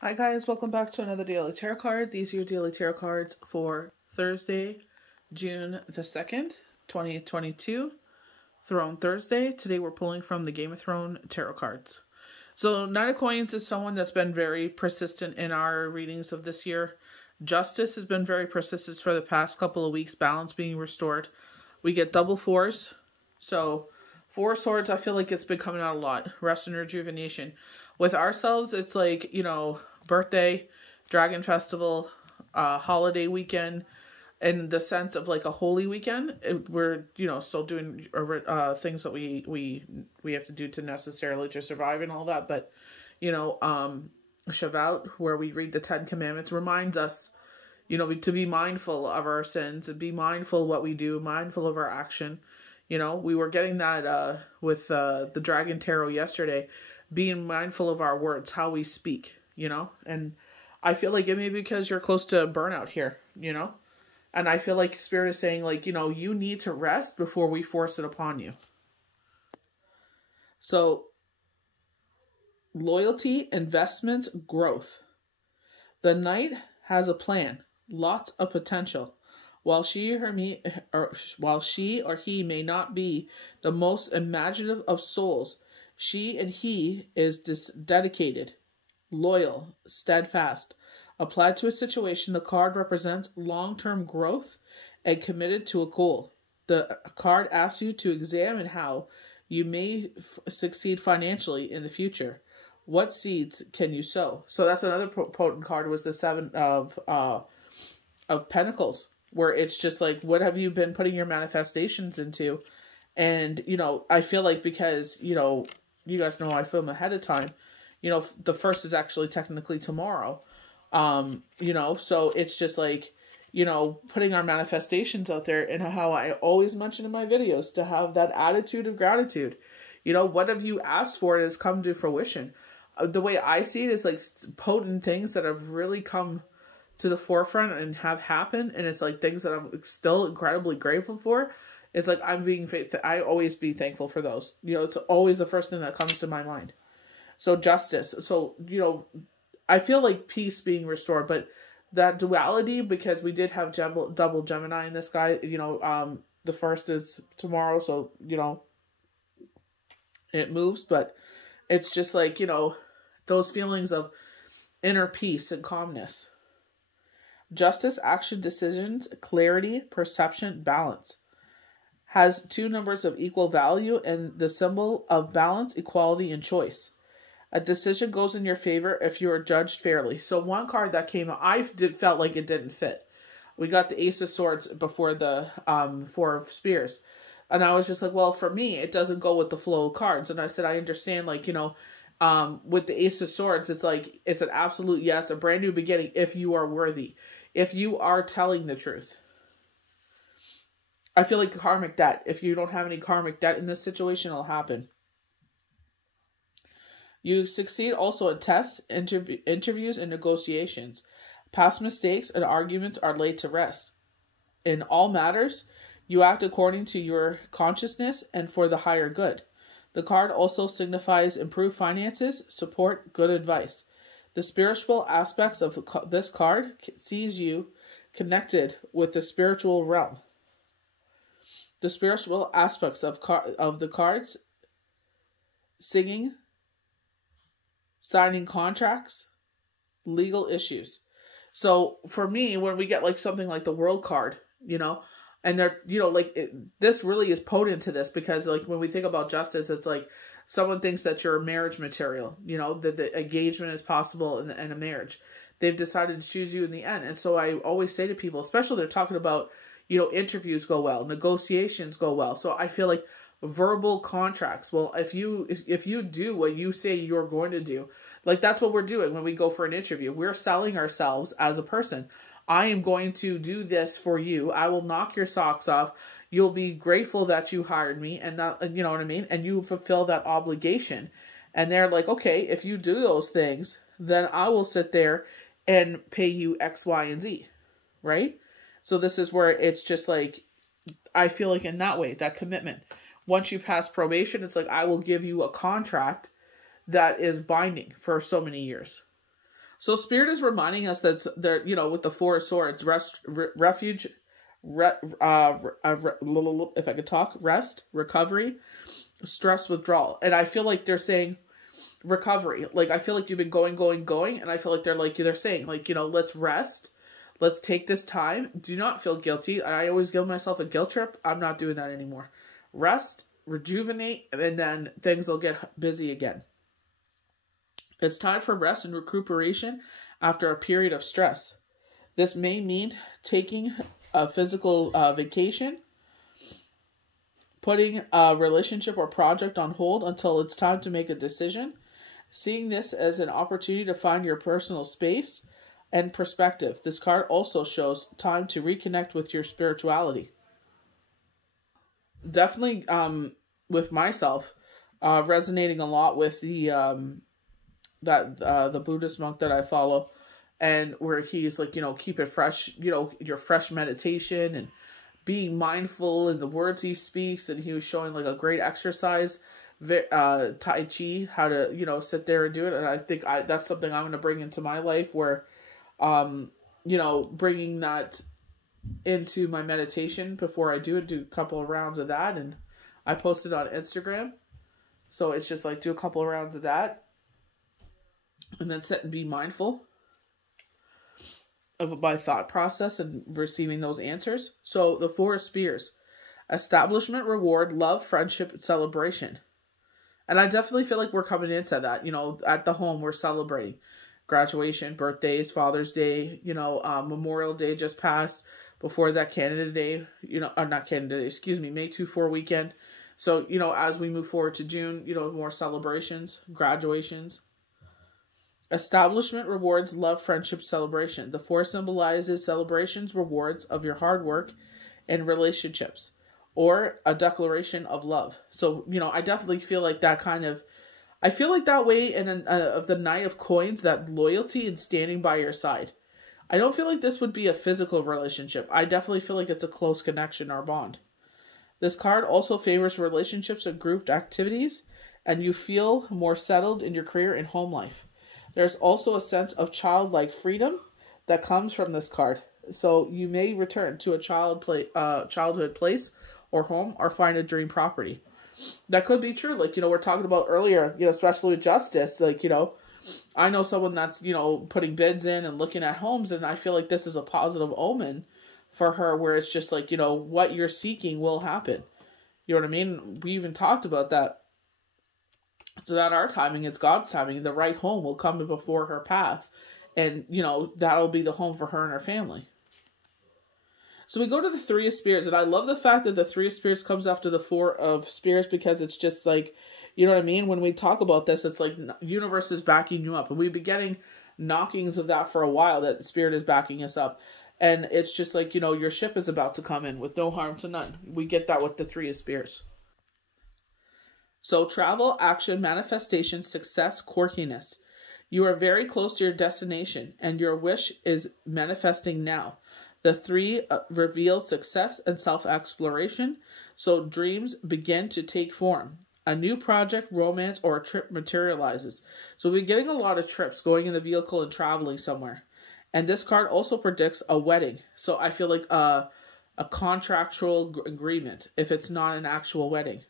Hi guys, welcome back to another daily tarot card. These are your daily tarot cards for Thursday, June the 2nd, 2022. Throne Thursday. Today we're pulling from the Game of Thrones tarot cards. So Knight of Coins is someone that's been very persistent in our readings of this year. Justice has been very persistent for the past couple of weeks. Balance being restored. We get double fours. So 4 swords, I feel like it's been coming out a lot. Rest and rejuvenation. With ourselves, it's like, birthday, dragon festival, holiday weekend, in the sense of like a holy weekend. We're, still doing things that we have to do to necessarily to survive and all that. But, Shavuot, where we read the 10 Commandments, reminds us, to be mindful of our sins and be mindful of what we do, mindful of our action. We were getting that with the Dragon Tarot yesterday, being mindful of our words, how we speak, and I feel like it may be because you're close to burnout here, and I feel like Spirit is saying, like, you need to rest before we force it upon you. So, loyalty, investments, growth. The Knight has a plan, lots of potential. While she or he may not be the most imaginative of souls, she and he is dedicated, loyal, steadfast. Applied to a situation, the card represents long-term growth and committed to a goal. The card asks you to examine how you may succeed financially in the future. What seeds can you sow? So that's another potent card, was the 7 of Pentacles, where it's just like, what have you been putting your manifestations into? And, I feel like because, you guys know I film ahead of time, the first is actually technically tomorrow. So it's just like, putting our manifestations out there, and how I always mention in my videos to have that attitude of gratitude. What have you asked for, it has come to fruition. The way I see it is like potent things that have really come to the forefront and have happened, and it's like things that I'm still incredibly grateful for. It's like I always be thankful for those. It's always the first thing that comes to my mind. So justice. So, I feel like peace being restored, but that duality, because we did have double Gemini in this guy, the first is tomorrow, so, it moves, but it's just like, those feelings of inner peace and calmness. Justice, action, decisions, clarity, perception, balance. Has 2 numbers of equal value and the symbol of balance, equality, and choice. A decision goes in your favor if you are judged fairly. So one card that came out, felt like it didn't fit. We got the Ace of Swords before the 4 of Spears. And I was just like, well, for me, it doesn't go with the flow of cards. And I said, I understand, like, with the Ace of Swords, it's like, it's an absolute yes, a brand new beginning if you are worthy. If you are telling the truth. I feel like karmic debt. If you don't have any karmic debt in this situation, it'll happen. You succeed also in tests, interviews, and negotiations. Past mistakes and arguments are laid to rest. In all matters, you act according to your consciousness and for the higher good. The card also signifies improved finances, support, good advice. The spiritual aspects of this card sees you connected with the spiritual realm. The spiritual aspects of the cards: singing, signing contracts, legal issues. So for me, when we get like something like the World card, and they're, this really is potent to this, because like when we think about justice, it's like someone thinks that you're marriage material, that the engagement is possible in a marriage. They've decided to choose you in the end. And so I always say to people, especially they're talking about, interviews go well, negotiations go well. So I feel like verbal contracts. Well, if you do what you say you're going to do, like that's what we're doing when we go for an interview. We're selling ourselves as a person. I am going to do this for you. I will knock your socks off. You'll be grateful that you hired me, and that, you know what I mean? And you fulfill that obligation. And they're like, okay, if you do those things, then I will sit there and pay you X, Y, and Z, right? So this is where it's just like, I feel like in that way, that commitment. Once you pass probation, it's like, I will give you a contract that is binding for so many years. So Spirit is reminding us that there, you know, with the Four of Swords, refuge, if I could talk, rest, recovery, stress, withdrawal. And I feel like they're saying recovery. Like, I feel like you've been going. And I feel like they're saying, like, you know, let's rest. Let's take this time. Do not feel guilty. I always give myself a guilt trip. I'm not doing that anymore. Rest, rejuvenate, and then things will get busy again. It's time for rest and recuperation after a period of stress. This may mean taking a physical vacation, putting a relationship or project on hold until it's time to make a decision, seeing this as an opportunity to find your personal space and perspective. This card also shows time to reconnect with your spirituality. Definitely, with myself, resonating a lot with the Buddhist monk that I follow, and where he's like, you know, keep it fresh, you know, your fresh meditation and being mindful in the words he speaks. And he was showing like a great exercise, Tai Chi, how to, you know, sit there and do it. And I think that's something I'm going to bring into my life, where, you know, bringing that into my meditation before I do a couple of rounds of that. And I posted on Instagram. So it's just like, do a couple of rounds of that. And then sit and be mindful of my thought process and receiving those answers. So the Four of Spears. Establishment, reward, love, friendship, celebration. And I definitely feel like we're coming into that. You know, at the home, we're celebrating. Graduation, birthdays, Father's Day, you know, Memorial Day just passed. Before that, Canada Day, you know, not Canada Day, excuse me, May 2-4 weekend. So, you know, as we move forward to June, you know, more celebrations, graduations. Establishment, rewards, love, friendship, celebration. The four symbolizes celebrations, rewards of your hard work and relationships, or a declaration of love. So, you know, I definitely feel like that kind of, I feel like that way of the Knight of Coins, that loyalty and standing by your side. I don't feel like this would be a physical relationship. I definitely feel like it's a close connection or bond. This card also favors relationships and group activities, and you feel more settled in your career and home life. There's also a sense of childlike freedom that comes from this card. So you may return to a childhood place or home, or find a dream property. That could be true. Like, you know, we're talking about earlier, you know, especially with justice, like, you know, I know someone that's, you know, putting bids in and looking at homes, and I feel like this is a positive omen for her, where it's just like, you know, what you're seeking will happen. You know what I mean? We even talked about that. It's not our timing, it's God's timing. The right home will come before her path. And, you know, that'll be the home for her and her family. So we go to the Three of Spears. And I love the fact that the Three of Spears comes after the Four of Spears, because it's just like, you know what I mean? When we talk about this, it's like universe is backing you up. And we've been getting knockings of that for a while, that Spirit is backing us up. And it's just like, you know, your ship is about to come in with no harm to none. We get that with the Three of Spears. So travel, action, manifestation, success, quirkiness. You are very close to your destination, and your wish is manifesting now. The three reveals success and self-exploration, so dreams begin to take form. A new project, romance, or a trip materializes. So we're getting a lot of trips, going in the vehicle and traveling somewhere. And this card also predicts a wedding. So I feel like a contractual agreement, if it's not an actual wedding.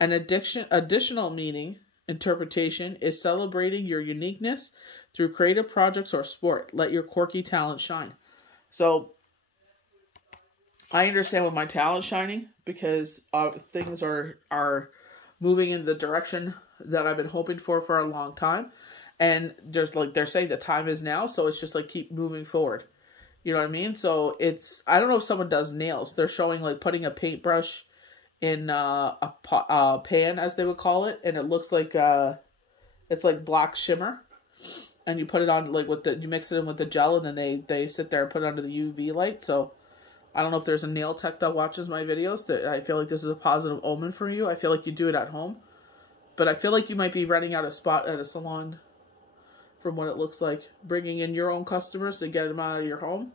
An additional meaning interpretation is celebrating your uniqueness through creative projects or sport. Let your quirky talent shine. So I understand with my talent shining, because things are moving in the direction that I've been hoping for a long time. And there's like, they're saying the time is now. So it's just like, keep moving forward. You know what I mean? So it's, I don't know if someone does nails. They're showing like putting a paintbrush in a pan, as they would call it, and it looks like it's like black shimmer, and you put it on like you mix it in with the gel, and then they sit there and put it under the UV light. So I don't know if there's a nail tech that watches my videos. That I feel like this is a positive omen for you. I feel like you do it at home, but I feel like you might be renting out a spot at a salon, from what it looks like, bringing in your own customers to get them out of your home,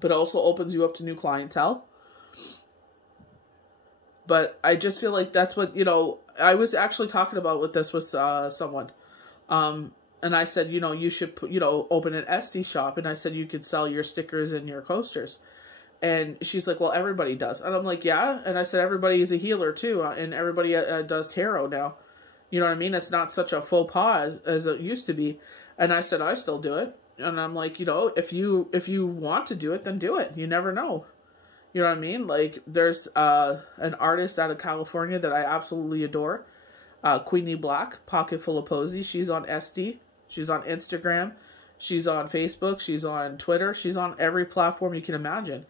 but it also opens you up to new clientele. But I just feel like that's what, you know, I was actually talking about with this with someone. And I said, you know, you should put, you know, open an Etsy shop. And I said, you could sell your stickers and your coasters. And she's like, well, everybody does. And I'm like, yeah. And I said, everybody is a healer too. And everybody does tarot now. You know what I mean? It's not such a faux pas as it used to be. And I said, I still do it. And I'm like, you know, if you want to do it, then do it. You never know. You know what I mean? Like, there's an artist out of California that I absolutely adore. Queenie Black, Pocket Full of Posies. She's on Etsy. She's on Instagram. She's on Facebook. She's on Twitter. She's on every platform you can imagine.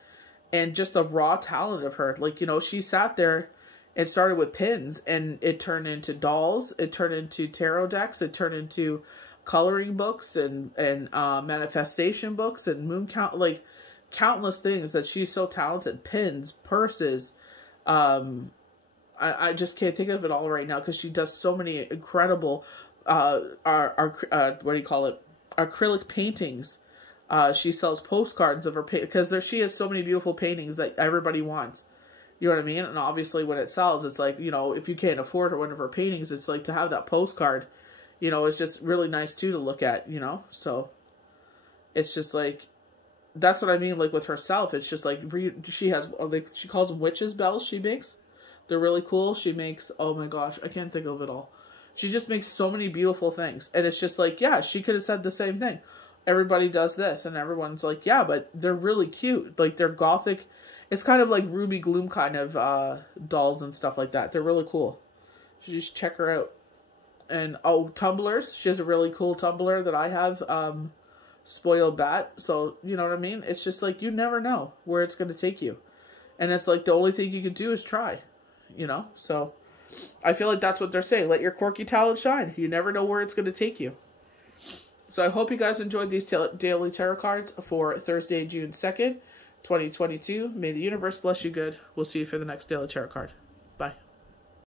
And just the raw talent of her. Like, you know, she sat there and started with pins. And it turned into dolls. It turned into tarot decks. It turned into coloring books and manifestation books and moon count. Like, countless things that she's so talented. Pins, purses. I just can't think of it all right now because she does so many incredible, what do you call it? Acrylic paintings. She sells postcards of her because she has so many beautiful paintings that everybody wants. You know what I mean? And obviously when it sells, it's like, you know, if you can't afford one of her paintings, it's like to have that postcard, you know, it's just really nice too to look at, you know? So it's just like, that's what I mean. Like with herself, it's just like, she has, like, she calls them witches bells she makes. They're really cool. She makes, oh my gosh, I can't think of it all. She just makes so many beautiful things. And it's just like, yeah, she could have said the same thing. Everybody does this. And everyone's like, yeah, but they're really cute. Like, they're gothic. It's kind of like Ruby Gloom kind of dolls and stuff like that. They're really cool. You just check her out. And, oh, tumblers. She has a really cool tumbler that I have. Spoiled Bat. So, you know what I mean? It's just like, you never know where it's going to take you. And it's like, the only thing you can do is try. You know, so I feel like that's what they're saying. Let your quirky talent shine. You never know where it's going to take you. So I hope you guys enjoyed these daily tarot cards for Thursday, June 2nd, 2022. May the universe bless you good. We'll see you for the next daily tarot card. Bye.